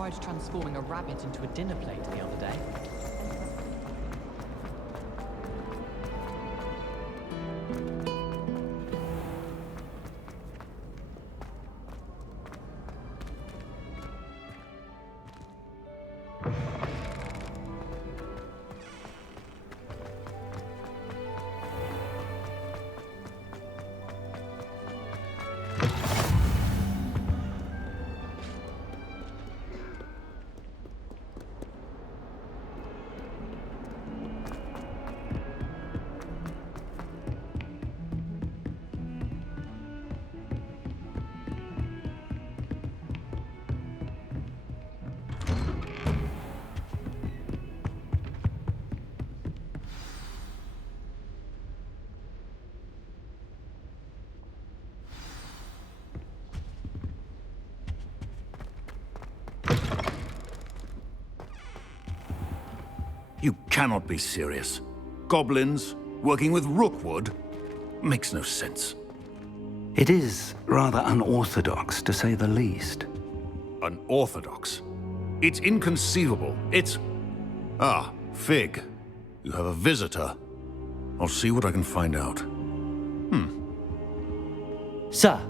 tried transforming a rabbit into a dinner plate the other day. You cannot be serious. Goblins working with Rookwood makes no sense. It is rather unorthodox, to say the least. Unorthodox? It's inconceivable. It's... Ah, Fig. You have a visitor. I'll see what I can find out. Sir,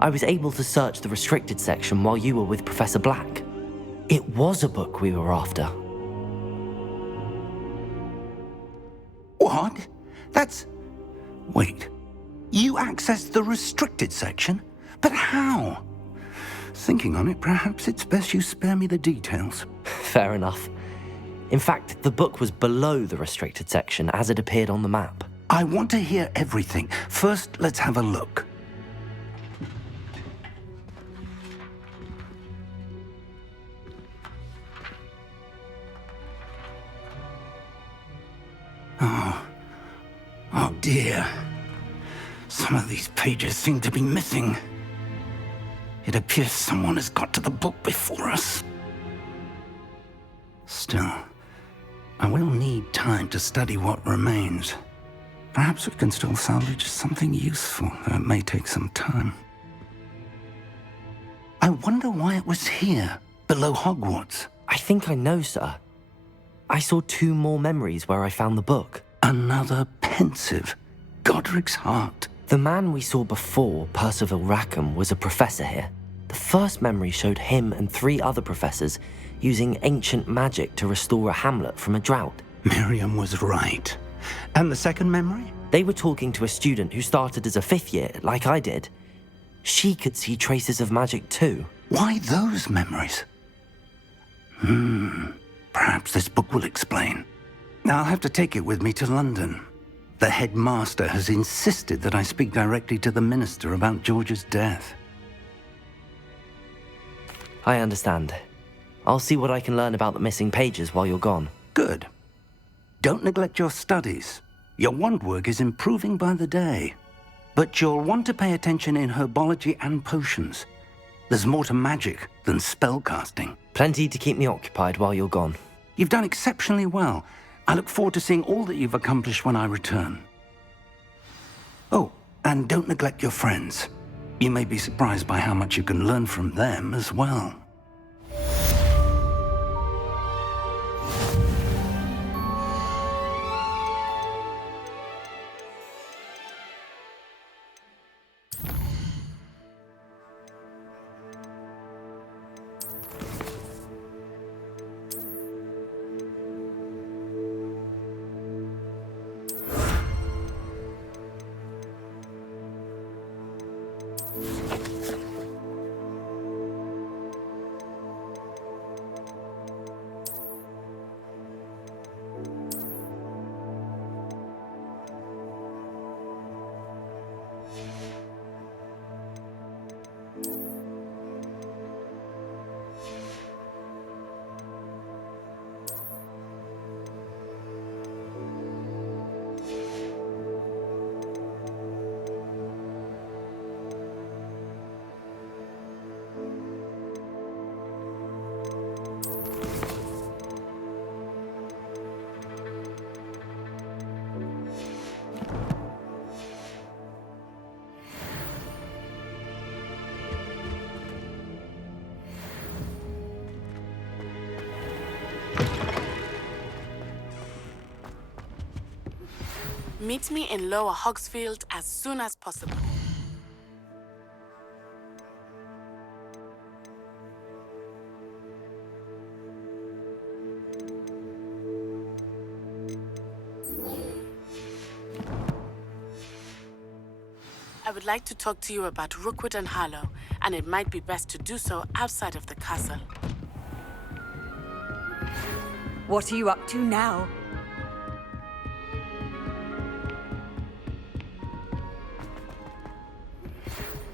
I was able to search the restricted section while you were with Professor Black. It was a book we were after. What? That's... Wait. You accessed the restricted section? But how? Thinking on it, perhaps it's best you spare me the details. Fair enough. In fact, the book was below the restricted section as it appeared on the map. I want to hear everything. First, let's have a look. Oh dear. Some of these pages seem to be missing. It appears someone has got to the book before us. Still, I will need time to study what remains. Perhaps we can still salvage something useful, though it may take some time. I wonder why it was here, below Hogwarts. I think I know, sir. I saw 2 more memories where I found the book. Another pensive Godric's heart. The man we saw before, Percival Rackham, was a professor here. The first memory showed him and 3 other professors using ancient magic to restore a hamlet from a drought. Miriam was right. And the second memory? They were talking to a student who started as a 5th year, like I did. She could see traces of magic too. Why those memories? Perhaps this book will explain. Now I'll have to take it with me to London. The headmaster has insisted that I speak directly to the minister about George's death. I understand. I'll see what I can learn about the missing pages while you're gone. Good. Don't neglect your studies. Your wand work is improving by the day. But you'll want to pay attention in herbology and potions. There's more to magic than spellcasting. Plenty to keep me occupied while you're gone. You've done exceptionally well. I look forward to seeing all that you've accomplished when I return. Oh, and don't neglect your friends. You may be surprised by how much you can learn from them as well. Meet me in Lower Hogsfield as soon as possible. I would like to talk to you about Rookwood and Harlow, and it might be best to do so outside of the castle. What are you up to now?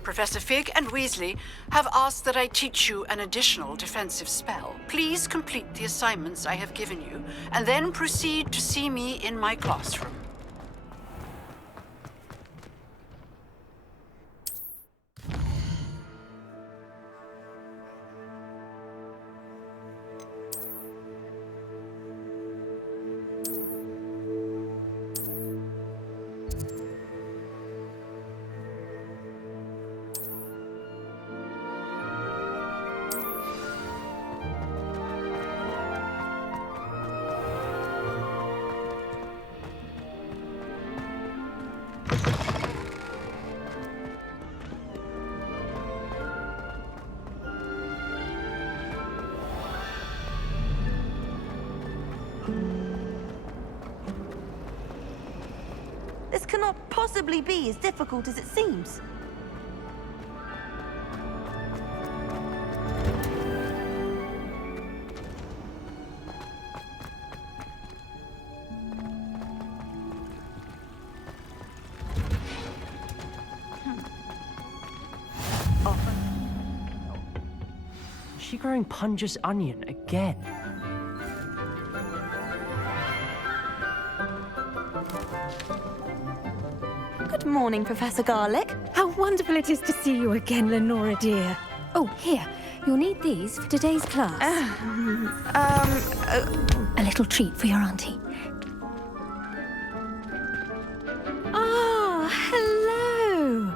Professor Fig and Weasley have asked that I teach you an additional defensive spell. Please complete the assignments I have given you, and then proceed to see me in my classroom. This cannot possibly be as difficult as it seems. Is she growing Punja's onion again? Good morning, Professor Garlick. How wonderful it is to see you again, Lenora dear. Oh, here. You'll need these for today's class. A little treat for your auntie. Ah, hello.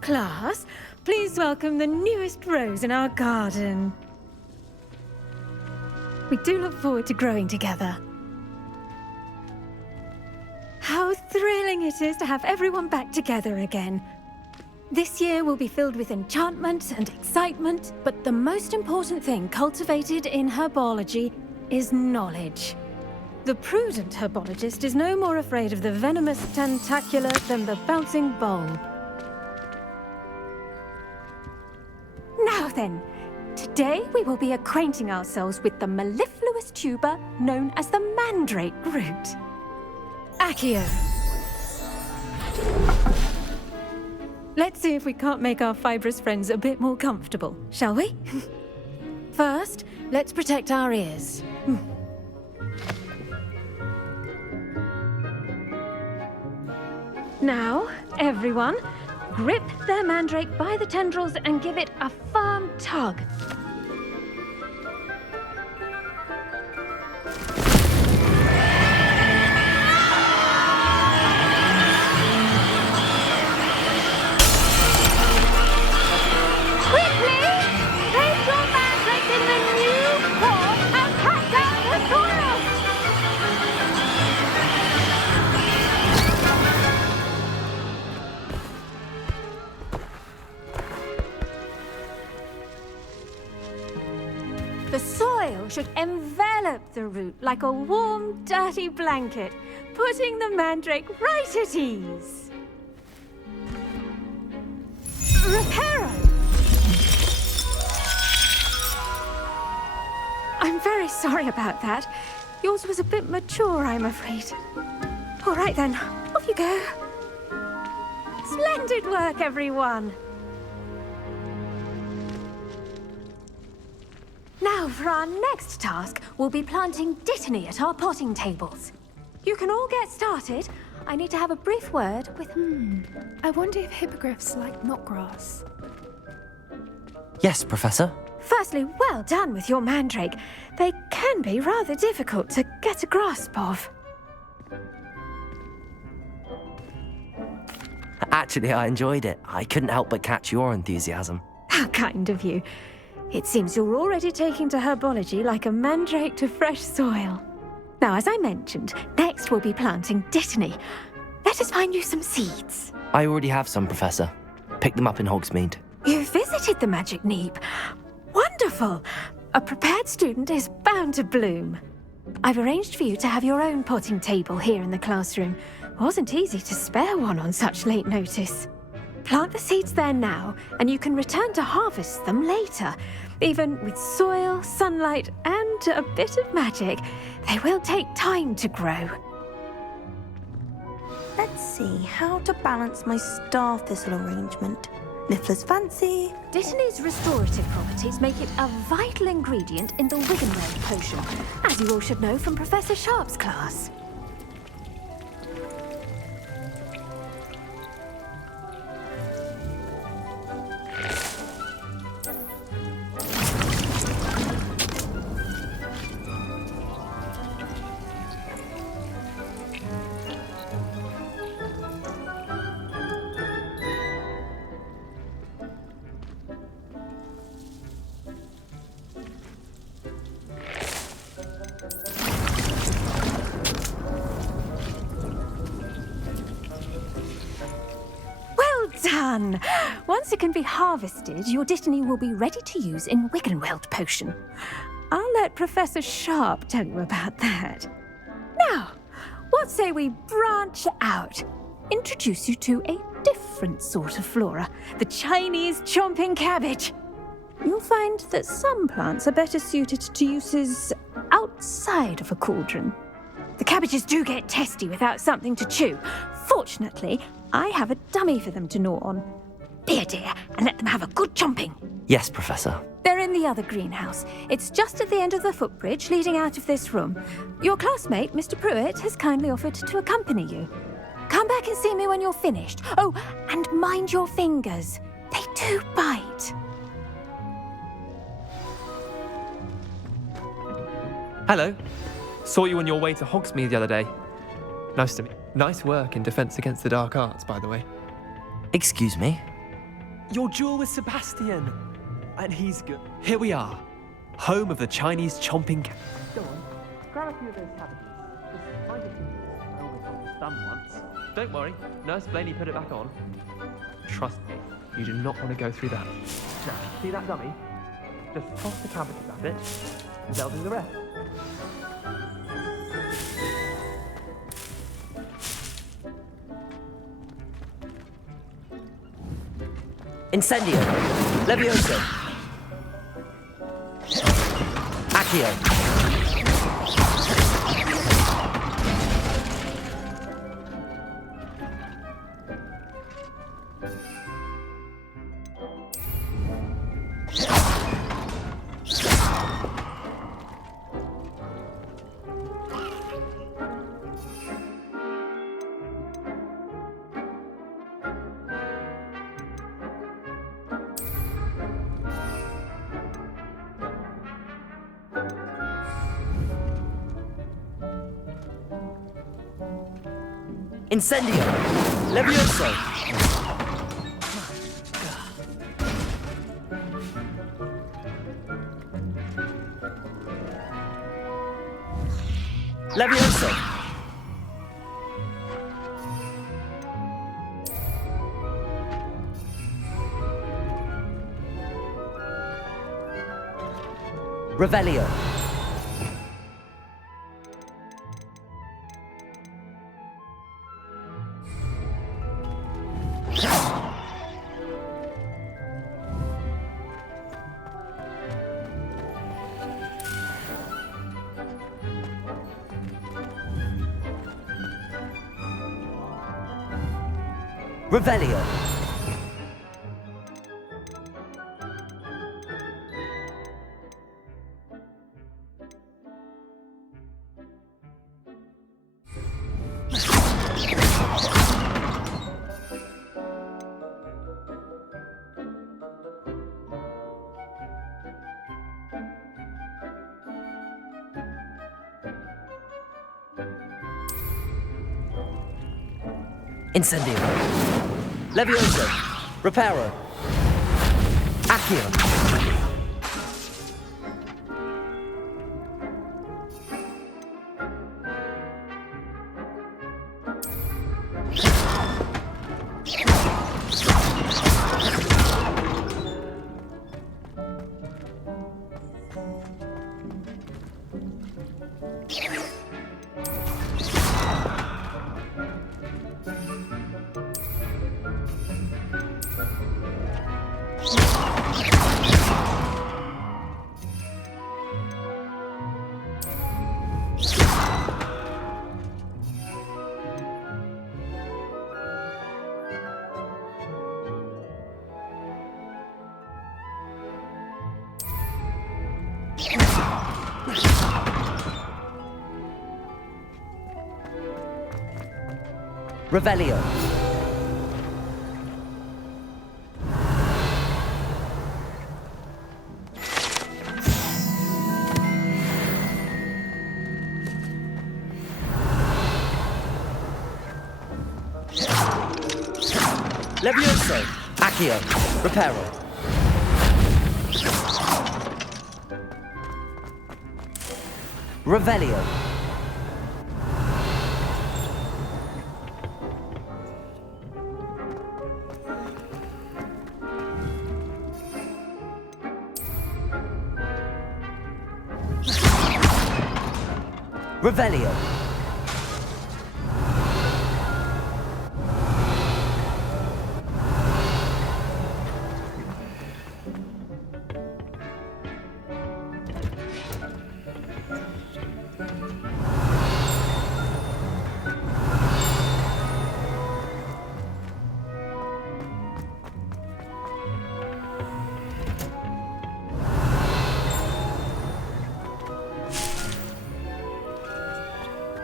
Class, please welcome the newest rose in our garden. We do look forward to growing together. How thrilling it is to have everyone back together again. This year will be filled with enchantment and excitement, but the most important thing cultivated in herbology is knowledge. The prudent herbologist is no more afraid of the venomous tentacula than the bouncing bulb. Now then, today we will be acquainting ourselves with the mellifluous tuber known as the mandrake root. Accio. Let's see if we can't make our fibrous friends a bit more comfortable, shall we? First, let's protect our ears. Now, everyone, grip their mandrake by the tendrils and give it a firm tug. The soil should envelop the root like a warm, dirty blanket, putting the mandrake right at ease. Reparo! I'm very sorry about that. Yours was a bit mature, I'm afraid. All right then, off you go. Splendid work, everyone. Now, for our next task, we'll be planting dittany at our potting tables. You can all get started. I need to have a brief word with... I wonder if hippogriffs like knotgrass. Yes, Professor. Firstly, well done with your mandrake. They can be rather difficult to get a grasp of. Actually, I enjoyed it. I couldn't help but catch your enthusiasm. How kind of you. It seems you're already taking to herbology like a mandrake to fresh soil. Now, as I mentioned, next we'll be planting Dittany. Let us find you some seeds. I already have some, Professor. Picked them up in Hogsmeade. You visited the Magic Neep. Wonderful! A prepared student is bound to bloom. I've arranged for you to have your own potting table here in the classroom. Wasn't easy to spare one on such late notice. Plant the seeds there now, and you can return to harvest them later. Even with soil, sunlight, and a bit of magic, they will take time to grow. Let's see how to balance my star thistle arrangement. Niffler's fancy. Dittany's restorative properties make it a vital ingredient in the Wiggenweld potion, as you all should know from Professor Sharp's class. Done! Once it can be harvested, your Dittany will be ready to use in Wiggenweld potion. I'll let Professor Sharp tell you about that. Now, what say we branch out? Introduce you to a different sort of flora, the Chinese chomping cabbage. You'll find that some plants are better suited to uses outside of a cauldron. The cabbages do get testy without something to chew. Fortunately, I have a dummy for them to gnaw on. Be a dear and let them have a good chomping. Yes, Professor. They're in the other greenhouse. It's just at the end of the footbridge leading out of this room. Your classmate, Mr. Pruitt, has kindly offered to accompany you. Come back and see me when you're finished. Oh, and mind your fingers. They do bite. Hello. Saw you on your way to Hogsmeade the other day. Nice to meet you. Nice work in Defense Against the Dark Arts, by the way. Excuse me? Your duel with Sebastian. And he's good. Here we are. Home of the Chinese chomping cat. Go on. Grab a few of those cabbages. Just find it. I always got this done once. Don't worry. Nurse Blaney put it back on. Trust me. You do not want to go through that. Now, see that dummy? Just toss the cabbages at it. And they'll do the rest. Incendio. Levioso. Accio. Incendio. Levioso. Levioso. Revelio. Revelio. Incendio. Levioso. Reparo. Accio. Revelio. Levioso. Accio. Reparo. Revelio. Revelio.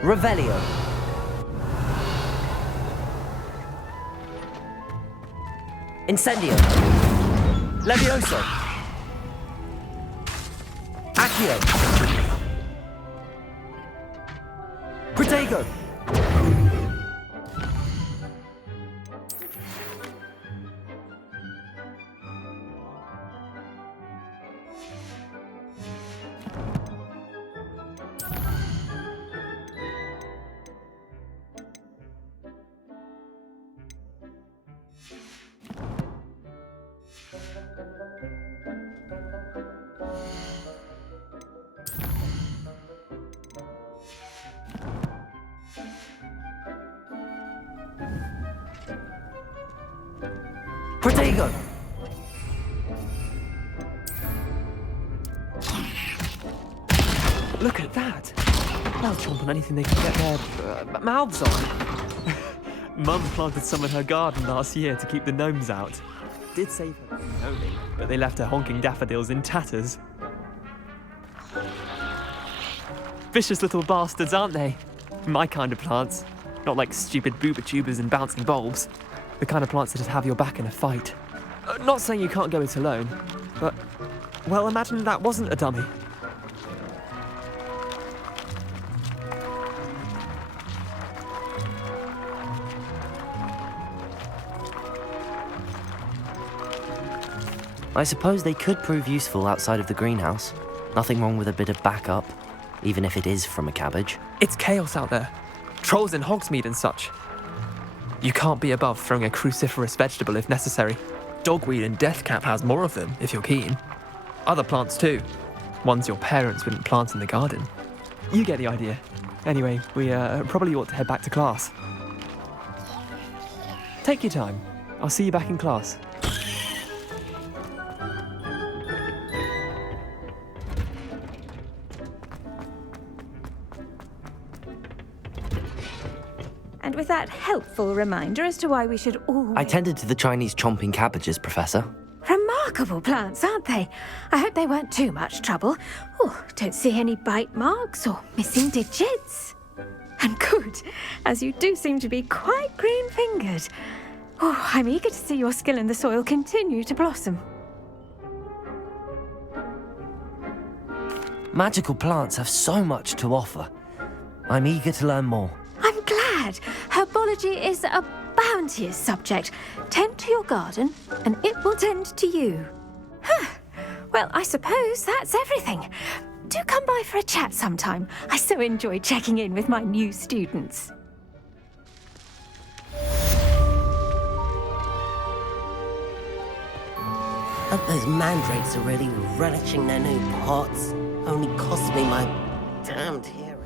Revelio. Incendio. Levioso. Accio. Protego. Protego. Look at that. They'll chomp on anything they can get their mouths on. Mum planted some in her garden last year to keep the gnomes out. Did save her from gnoming, but they left her honking daffodils in tatters. Vicious little bastards, aren't they? My kind of plants. Not like stupid booba tubers and bouncing bulbs. The kind of plants that'd have your back in a fight. Not saying you can't go it alone, but, well, imagine that wasn't a dummy. I suppose they could prove useful outside of the greenhouse. Nothing wrong with a bit of backup, even if it is from a cabbage. It's chaos out there. Trolls in Hogsmeade and such. You can't be above throwing a cruciferous vegetable if necessary. Dogweed and deathcap has more of them, if you're keen. Other plants too. Ones your parents wouldn't plant in the garden. You get the idea. Anyway, we probably ought to head back to class. Take your time. I'll see you back in class. And with that helpful reminder as to why we should always... I tended to the Chinese chomping cabbages, Professor. Remarkable plants, aren't they? I hope they weren't too much trouble. Oh, don't see any bite marks or missing digits. And good, as you do seem to be quite green-fingered. Oh, I'm eager to see your skill in the soil continue to blossom. Magical plants have so much to offer. I'm eager to learn more. I'm glad. Herbology is a bounteous subject. Tend to your garden, and it will tend to you. Huh. Well, I suppose that's everything. Do come by for a chat sometime. I so enjoy checking in with my new students. Hope those mandrakes are really relishing their new pots. Only cost me my damned hearing.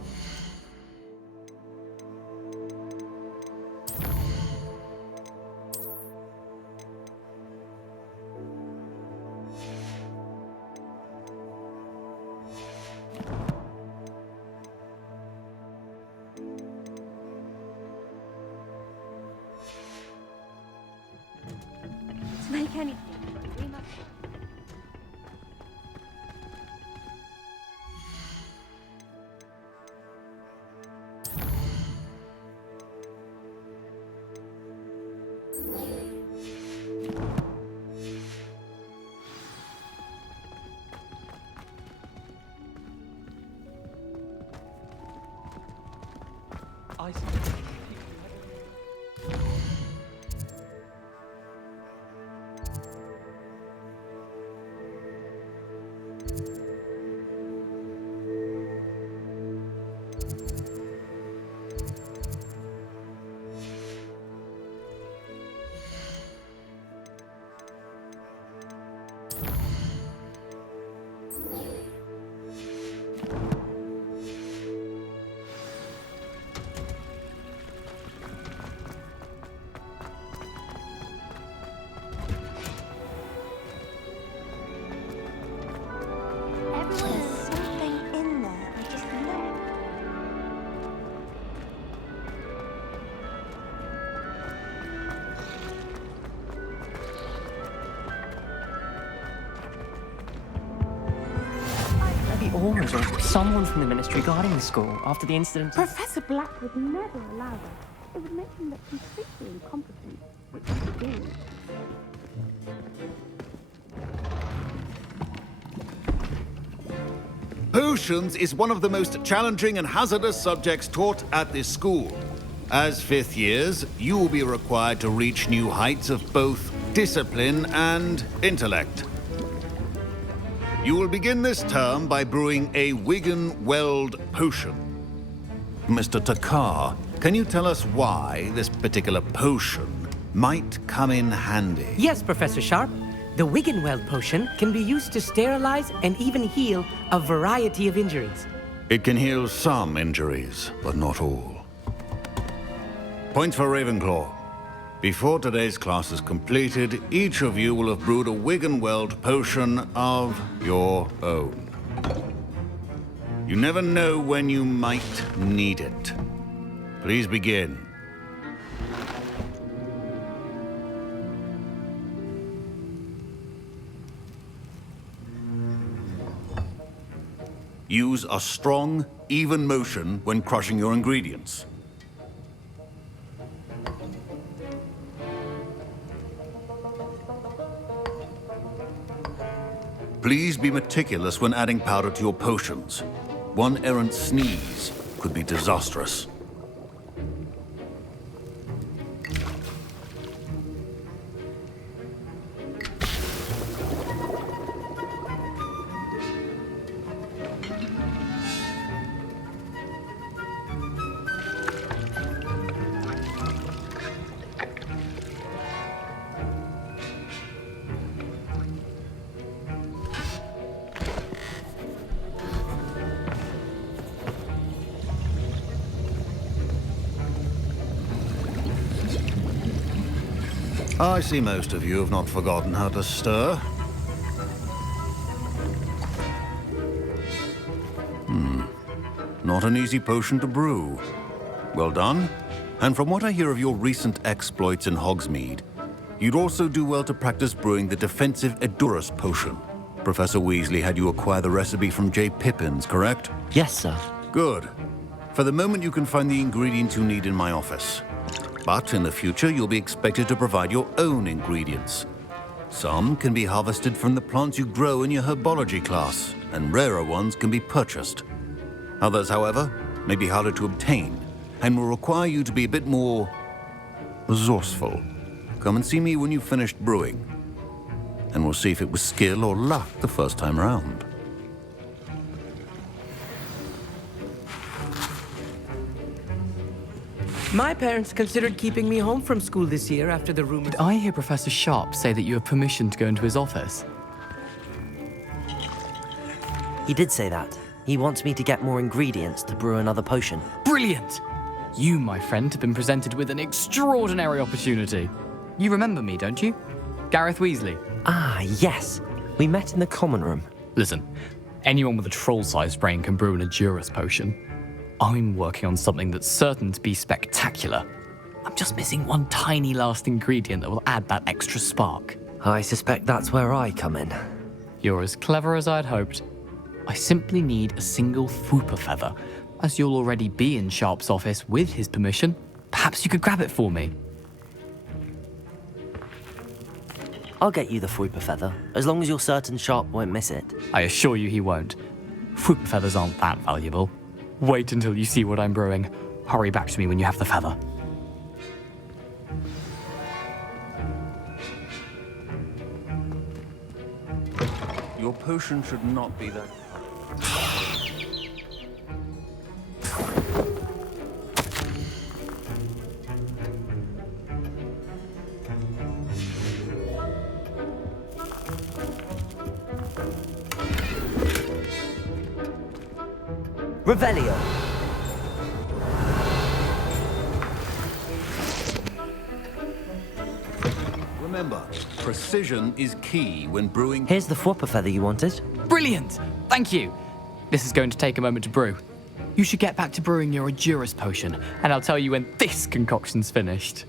There's something in there. I just know. Maybe Aura's or someone from the ministry guarding the school after the incident. Professor Black would never allow that. It would make him look completely incompetent, which he did. Potions is one of the most challenging and hazardous subjects taught at this school. As fifth years, you will be required to reach new heights of both discipline and intellect. You will begin this term by brewing a Wigan-Weld potion. Mr. Takar, can you tell us why this particular potion might come in handy? Yes, Professor Sharp. The Wigan-Weld potion can be used to sterilize and even heal a variety of injuries. It can heal some injuries, but not all. Point for Ravenclaw. Before today's class is completed, each of you will have brewed a Wigan-Weld potion of your own. You never know when you might need it. Please begin. Use a strong, even motion when crushing your ingredients. Please be meticulous when adding powder to your potions. One errant sneeze could be disastrous. I see most of you have not forgotten how to stir. Not an easy potion to brew. Well done. And from what I hear of your recent exploits in Hogsmeade, you'd also do well to practice brewing the defensive Edurus potion. Professor Weasley had you acquire the recipe from J. Pippins, correct? Yes, sir. Good. For the moment, you can find the ingredients you need in my office. But in the future, you'll be expected to provide your own ingredients. Some can be harvested from the plants you grow in your herbology class, and rarer ones can be purchased. Others, however, may be harder to obtain, and will require you to be a bit more resourceful. Come and see me when you've finished brewing, and we'll see if it was skill or luck the first time round. My parents considered keeping me home from school this year after the rumor. Did I hear Professor Sharp say that you have permission to go into his office? He did say that. He wants me to get more ingredients to brew another potion. Brilliant! You, my friend, have been presented with an extraordinary opportunity. You remember me, don't you? Gareth Weasley. Ah, yes. We met in the common room. Listen, anyone with a troll-sized brain can brew an Edurus potion. I'm working on something that's certain to be spectacular. I'm just missing one tiny last ingredient that will add that extra spark. I suspect that's where I come in. You're as clever as I'd hoped. I simply need a single Fwooper feather. As you'll already be in Sharp's office with his permission, perhaps you could grab it for me. I'll get you the Fwooper feather, as long as you're certain Sharp won't miss it. I assure you he won't. Fwooper feathers aren't that valuable. Wait until you see what I'm brewing. Hurry back to me when you have the feather. Your potion should not be that. Revelio. Remember, precision is key when brewing. Here's the Fwopper feather you wanted. Brilliant! Thank you! This is going to take a moment to brew. You should get back to brewing your Adurus potion, and I'll tell you when this concoction's finished.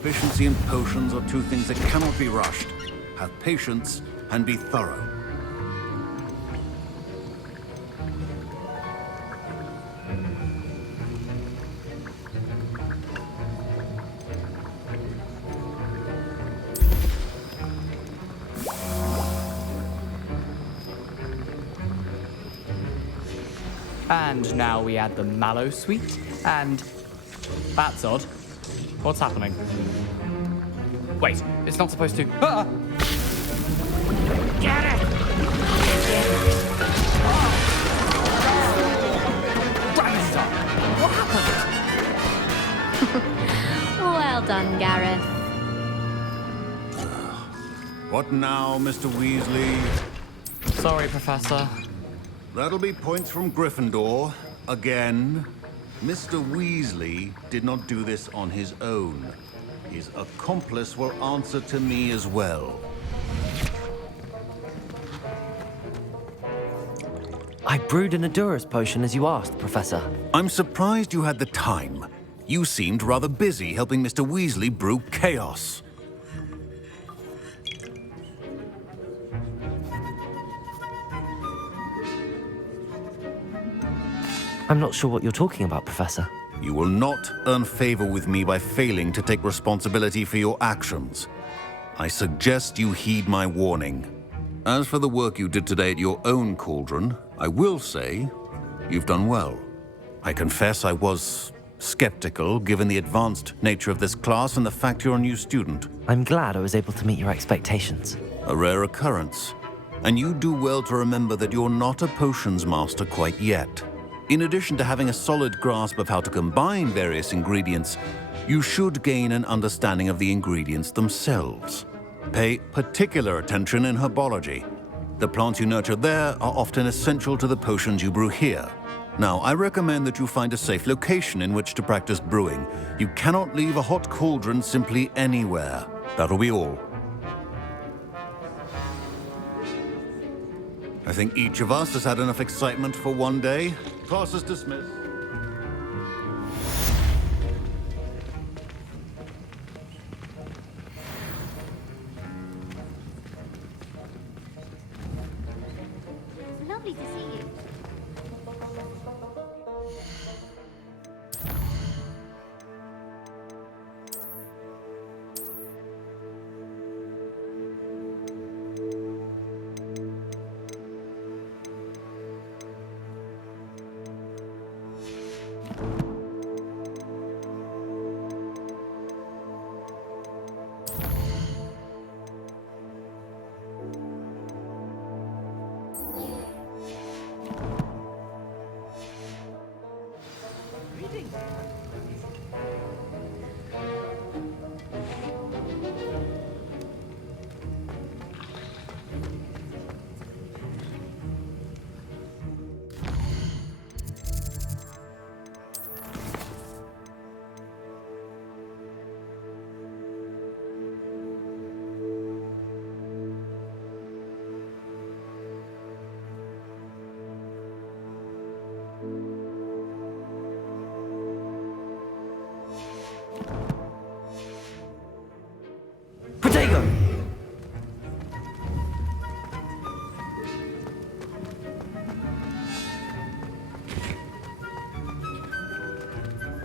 Proficiency and potions are two things that cannot be rushed. Have patience and be thorough. And now we add the mallow sweet, and... That's odd. What's happening? Wait, it's not supposed to... Ah! Get it! Branister! What happened? Well done, Gareth. What now, Mr. Weasley? Sorry, Professor. That'll be points from Gryffindor. Again. Mr. Weasley did not do this on his own. His accomplice will answer to me as well. I brewed an Adurus potion as you asked, Professor. I'm surprised you had the time. You seemed rather busy helping Mr. Weasley brew chaos. I'm not sure what you're talking about, Professor. You will not earn favor with me by failing to take responsibility for your actions. I suggest you heed my warning. As for the work you did today at your own cauldron, I will say you've done well. I confess I was skeptical given the advanced nature of this class and the fact you're a new student. I'm glad I was able to meet your expectations. A rare occurrence. And you do well to remember that you're not a potions master quite yet. In addition to having a solid grasp of how to combine various ingredients, you should gain an understanding of the ingredients themselves. Pay particular attention in herbology. The plants you nurture there are often essential to the potions you brew here. Now, I recommend that you find a safe location in which to practice brewing. You cannot leave a hot cauldron simply anywhere. That'll be all. I think each of us has had enough excitement for one day. Class is dismissed. Lovely to see you. Protego!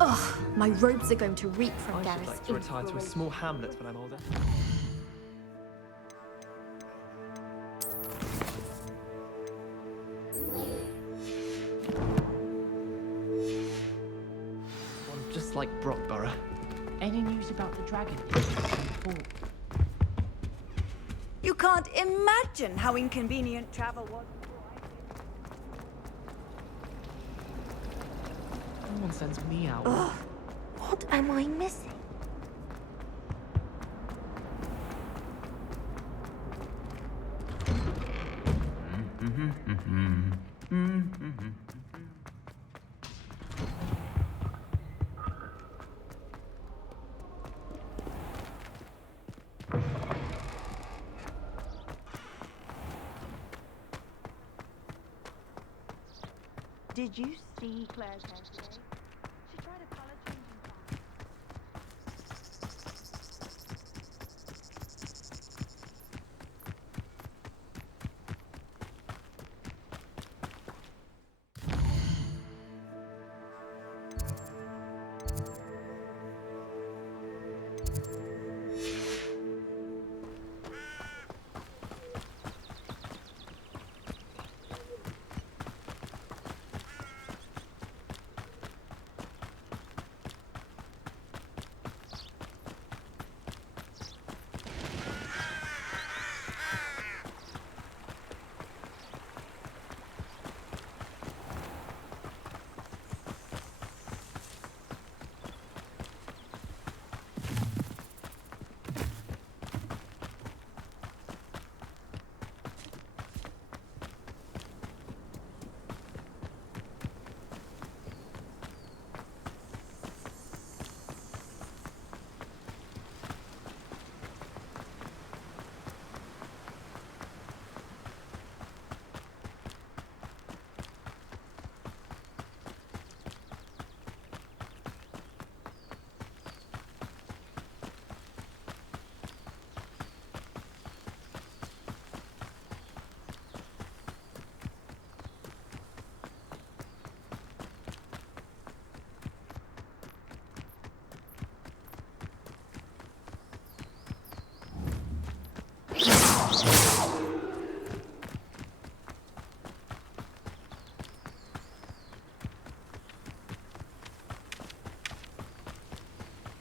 Ugh, my robes are going to reek from I should Gareth's like to retire to a small hamlet when I'm older. like Brockborough. Any news about the dragon? You can't imagine how inconvenient travel was. Someone sends me out. Ugh, what am I missing? Did you see Claire's hair today? She tried a color changing plan.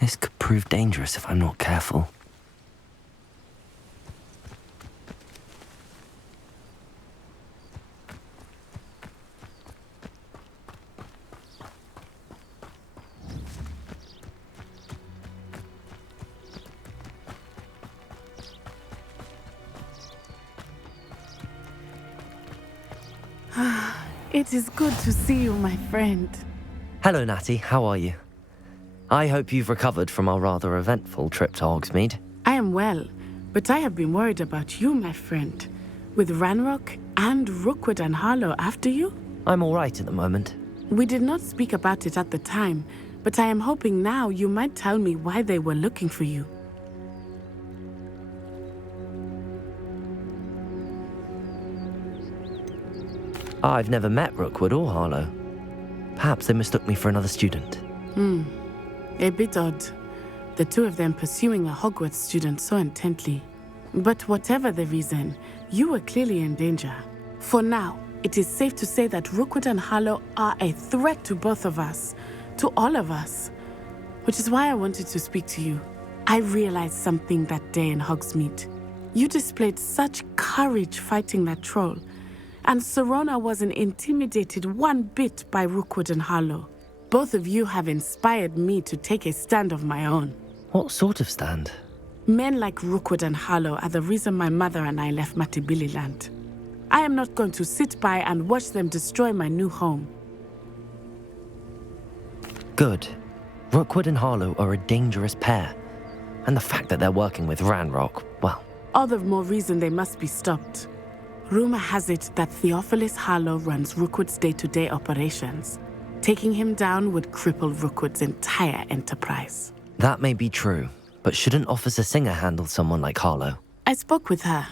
This could prove dangerous if I'm not careful. It is good to see you, my friend. Hello, Natty. How are you? I hope you've recovered from our rather eventful trip to Hogsmeade. I am well, but I have been worried about you, my friend. With Ranrock and Rookwood and Harlow after you? I'm all right at the moment. We did not speak about it at the time, but I am hoping now you might tell me why they were looking for you. I've never met Rookwood or Harlow. Perhaps they mistook me for another student. A bit odd. The two of them pursuing a Hogwarts student so intently. But whatever the reason, you were clearly in danger. For now, it is safe to say that Rookwood and Harlow are a threat to both of us. To all of us. Which is why I wanted to speak to you. I realized something that day in Hogsmeade. You displayed such courage fighting that troll. And Serona wasn't intimidated one bit by Rookwood and Harlow. Both of you have inspired me to take a stand of my own. What sort of stand? Men like Rookwood and Harlow are the reason my mother and I left Matibili land. I am not going to sit by and watch them destroy my new home. Good. Rookwood and Harlow are a dangerous pair. And the fact that they're working with Ranrock, well... All the more reason they must be stopped. Rumor has it that Theophilus Harlow runs Rookwood's day-to-day operations. Taking him down would cripple Rookwood's entire enterprise. That may be true, but shouldn't Officer Singer handle someone like Harlow? I spoke with her.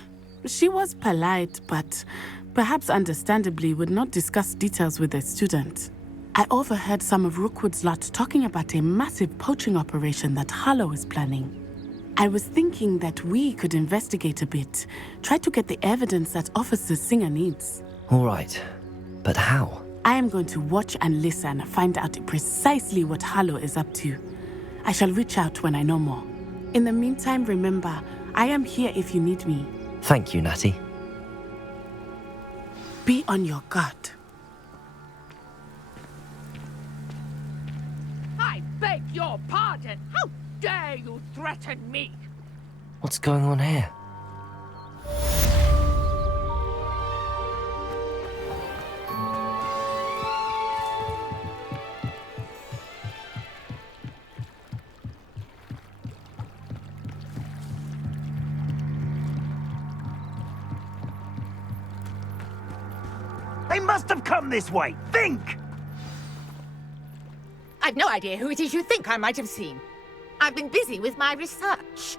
She was polite, but perhaps understandably would not discuss details with a student. I overheard some of Rookwood's lot talking about a massive poaching operation that Harlow is planning. I was thinking that we could investigate a bit, try to get the evidence that Officer Singer needs. All right, but how? I am going to watch and listen, find out precisely what Harlow is up to. I shall reach out when I know more. In the meantime, remember, I am here if you need me. Thank you, Natty. Be on your guard. I beg your pardon. How dare you threaten me? What's going on here? They must have come this way. Think! I've no idea who it is you think I might have seen. I've been busy with my research.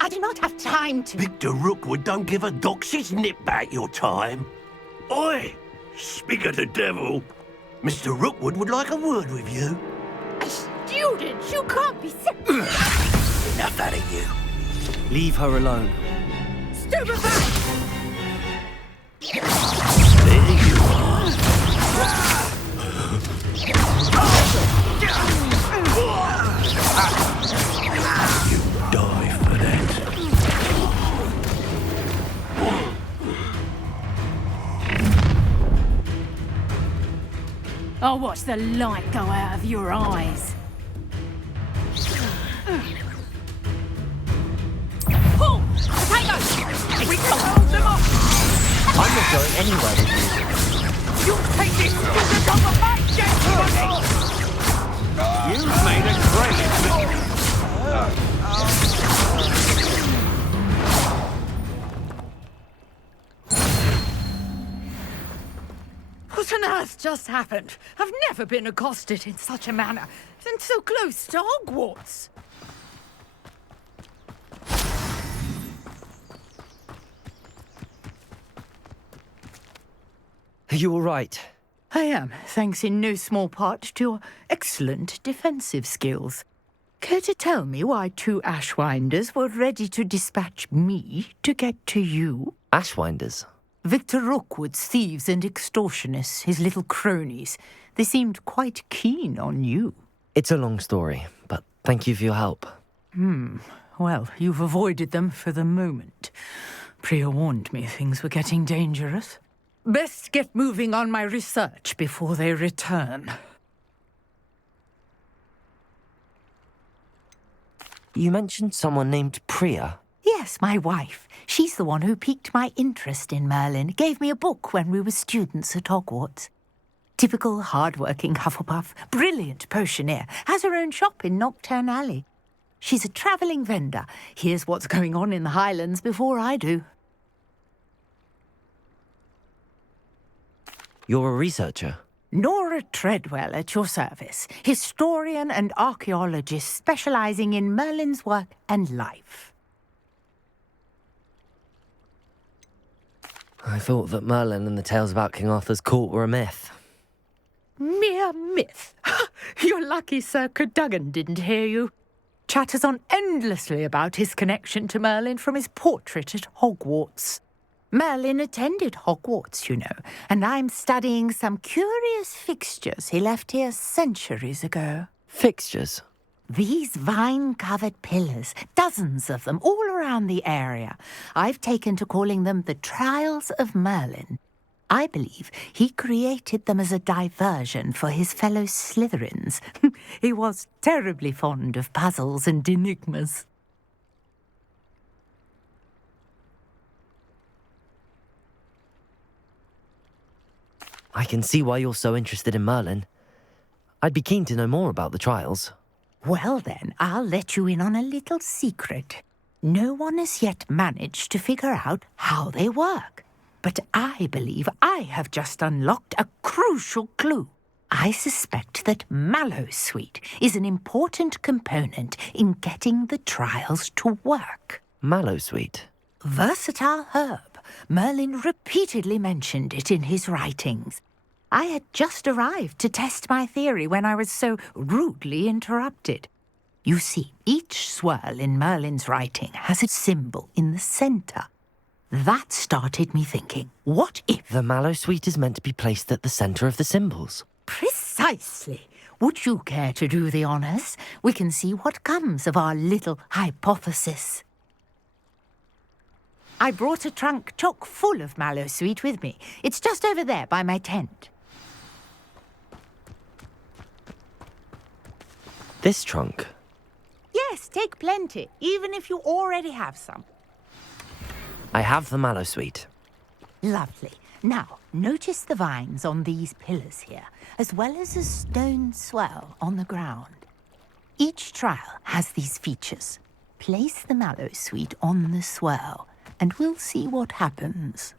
I do not have time to... Victor Rookwood don't give a doxy's nip back your time. Oi! Speak of the devil. Mr. Rookwood would like a word with you. A student? You can't be... Enough out of you. Leave her alone. Stupefy! There you are. You die for that. I'll watch the light go out of your eyes. Pull! Potatoes! We can hold them off! I'm not going anywhere with you. You take this student over my dead body! You've made a great... What on earth just happened? I've never been accosted in such a manner, and so close to Hogwarts. Are you all right? I am, thanks in no small part to your excellent defensive skills. Care to tell me why 2 Ashwinders were ready to dispatch me to get to you? Ashwinders? Victor Rookwood's thieves and extortionists, his little cronies. They seemed quite keen on you. It's a long story, but thank you for your help. Well, you've avoided them for the moment. Priya warned me things were getting dangerous. Best get moving on my research before they return. You mentioned someone named Priya. Yes, my wife. She's the one who piqued my interest in Merlin, gave me a book when we were students at Hogwarts. Typical hard-working Hufflepuff, brilliant potioneer, has her own shop in Nocturne Alley. She's a travelling vendor, hears what's going on in the Highlands before I do. You're a researcher? Nora Treadwell at your service, historian and archaeologist specialising in Merlin's work and life. I thought that Merlin and the tales about King Arthur's court were a myth. Mere myth. You're lucky Sir Cadogan didn't hear you. Chatters on endlessly about his connection to Merlin from his portrait at Hogwarts. Merlin attended Hogwarts, you know, and I'm studying some curious fixtures he left here centuries ago. Fixtures? These vine-covered pillars, dozens of them, all around the area. I've taken to calling them the Trials of Merlin. I believe he created them as a diversion for his fellow Slytherins. He was terribly fond of puzzles and enigmas. I can see why you're so interested in Merlin. I'd be keen to know more about the trials. Well then, I'll let you in on a little secret. No one has yet managed to figure out how they work. But I believe I have just unlocked a crucial clue. I suspect that Mallowsweet is an important component in getting the trials to work. Mallowsweet? Versatile herb. Merlin repeatedly mentioned it in his writings. I had just arrived to test my theory when I was so rudely interrupted. You see, each swirl in Merlin's writing has a symbol in the centre. That started me thinking, what if... The mallow sweet is meant to be placed at the centre of the symbols. Precisely. Would you care to do the honours? We can see what comes of our little hypothesis. I brought a trunk chock full of mallow sweet with me. It's just over there by my tent. This trunk? Yes, take plenty, even if you already have some. I have the mallow sweet. Lovely. Now, notice the vines on these pillars here, as well as a stone swell on the ground. Each trial has these features. Place the mallow sweet on the swell, and we'll see what happens.